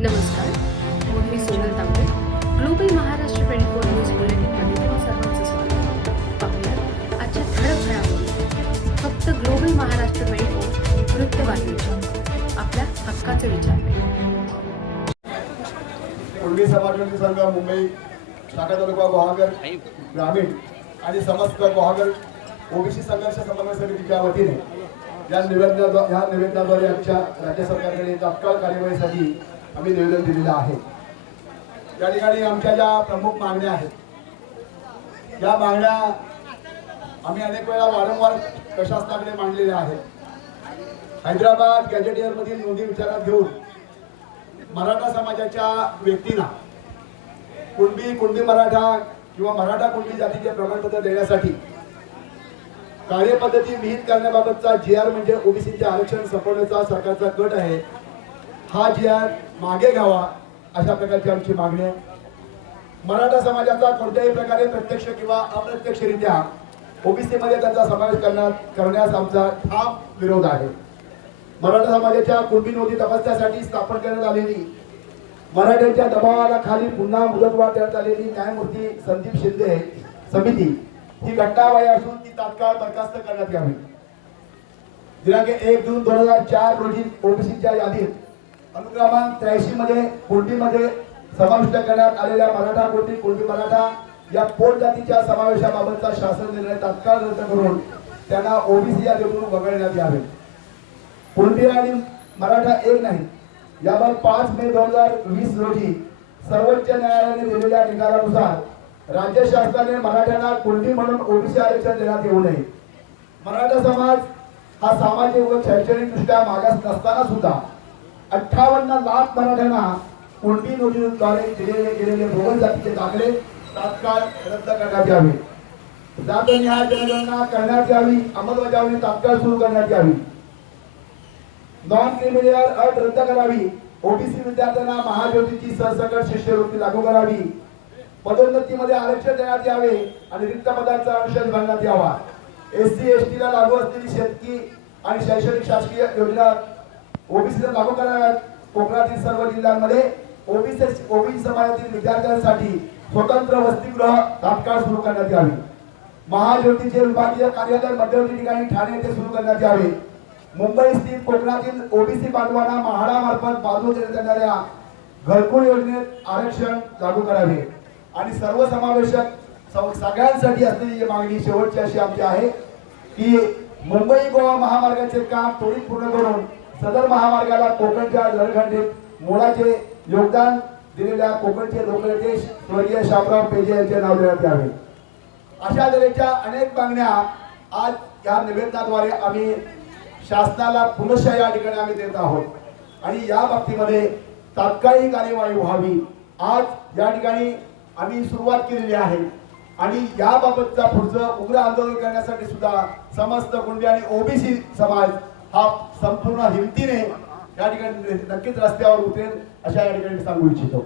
नमस्कार मी Sonal Tambe global Maharashtra twenty four news बुलेटिनमध्ये तुम्हा सर्वांचं स्वागत पाहूया आजच्या ठळक घडामोडी. फक्त ग्लोबल महाराष्ट्र ट्वेंटी फोर वृत्तवाहिनीच्या आपल्या हक्काचे विचार पूर्वी समाजवादी संघ मुंबई शाखा तालुका गुहागर ग्रामीण आणि समस्त गुहागर ओबीसी संघर्ष समन्वय समितीच्या वतीने या निवेदना या निवेदनाद्वारे आमच्या राज्य सरकारकडे तात्काळ कार्यवाहीसाठी आम्ही निवेदन दिलेलं आहे. या ठिकाणी आमच्या ज्या प्रमुख मागण्या आहेत या मागण्या आम्ही अनेक वेळा वारंवार प्रशासनाकडे मांडलेल्या आहेत. हैदराबाद गॅजेटियरमधील नोंदी विचारात घेऊन मराठा समाजाच्या व्यक्तींना कुणबी कुणबी मराठा किंवा मराठा कुणबी जातीचे प्रमाणपत्र देण्यासाठी कार्यपद्धती विहित करण्याबाबतचा जी आर म्हणजे ओबीसीचे आरक्षण संपवण्याचा सरकारचा गट आहे. हा जी आर मागे घ्यावा अशा प्रकारची आमची मागणी आहे. मराठा समाजाचा कोणत्याही प्रकारे प्रत्यक्ष किंवा अप्रत्यक्षरित्या ओबीसी मध्ये त्यांचा समावेश करण्यात करण्यास आमचा ठाम विरोध आहे. मराठा समाजाच्या कुणबी नोंदी तपासण्यासाठी स्थापन करण्यात आलेली मराठ्यांच्या दबावाला खाली पुन्हा मुदतवाढ देण्यात आलेली न्यायमूर्ती संदीप शिंदे समिती ही घटनाबाह्य असून ती तात्काळ बरखास्त करण्यात यावी. दिनांक एक जून दोन हजार चार रोजी ओबीसीच्या यादीत अनुक्रमांक त्र्याऐंशी मध्ये कुणबीमध्ये समाविष्ट करण्यात आलेल्या मराठा कुणबी कुणबी मराठा या पोट जातीच्या समावेशाबाबतचा शासन निर्णय तात्काळ रद्द करून त्यांना ओबीसी यादीतून वगळण्यात यावे. कुणबी आणि मराठा एक नाही. यावर पाच मे दोन हजार वीस रोजी सर्वोच्च न्यायालयाने दिलेल्या निकालानुसार राज्य शासनाने मराठ्यांना कुणबी म्हणून ओबीसी आरक्षण देण्यात येऊ नये. मराठा समाज हा सामाजिक व शैक्षणिक दृष्ट्या मागास नसताना सुद्धा अठ्ठावन्न लाख मराठ्यांना कुणबी योजनेद्वारे दिलेले गेलेले भोगल जातीचे दाखले तात्काळ रद्द करण्यात यावे. जात न्याय जनगणना करण्यात यावी अंमलबजावणी तात्काळ सुरू करण्यात यावी. नॉन क्रिमिनल अट रद्द करावी. ओबीसी विद्यार्थ्यांना महाज्योतीची सरसकट शिष्यवृत्ती लागू करावी. पदोन्नतीमध्ये आरक्षण देण्यात यावे आणि रिक्त पदांचा अंशज भरण्यात यावा. एस सी एस ला लागू असलेली शेतकी आणि शैक्षणिक शासकीय योजना ओबीसीला लागू कराव्यात कोकणातील सर्व जिल्ह्यांमध्ये ओबीसी ओबीसी समाजातील विद्यार्थ्यांसाठी स्वतंत्र वसतिगृह तात्काळ सुरू करण्यात यावे. महाज्योतीचे विभागीय कार्यालय मध्यवर्ती ठिकाणी ठाणे येथे सुरू करण्यात यावे. मुंबई स्थित कोकणातील ओबीसी बांधवांना म्हाडामार्फत बाजू देण्यात येणाऱ्या घरकुल योजनेत आरक्षण लागू करावे. आणि सर्वसमावेशक सगळ्यांसाठी असलेली जी मागणी शेवटची अशी आमची आहे की मुंबई गोवा महामार्गाचे काम त्वरित पूर्ण करून सदर महामार्गाला कोकणच्या जळखंडीत मोलाचे योगदान दिलेल्या कोकणचे लोकनेतेश स्वर्गीय शामराव पेजे यांचे नाव देण्यात यावे अशा तऱ्हेच्या अनेक मागण्या आज या निवेदनाद्वारे आम्ही शासनाला पुनश्च या ठिकाणी आम्ही देत आहोत. आणि या बाबतीमध्ये तात्कालिक कार्यवाही व्हावी. आज या ठिकाणी आम्ही सुरुवात केलेली आहे. आणि याबाबतचा पुढचं उग्र आंदोलन करण्यासाठी सुद्धा समस्त कुणबी आणि ओबीसी समाज हा संपूर्ण हिमतीने या ठिकाणी नक्कीच रस्त्यावर उतरेल अशा या ठिकाणी सांगू इच्छितो.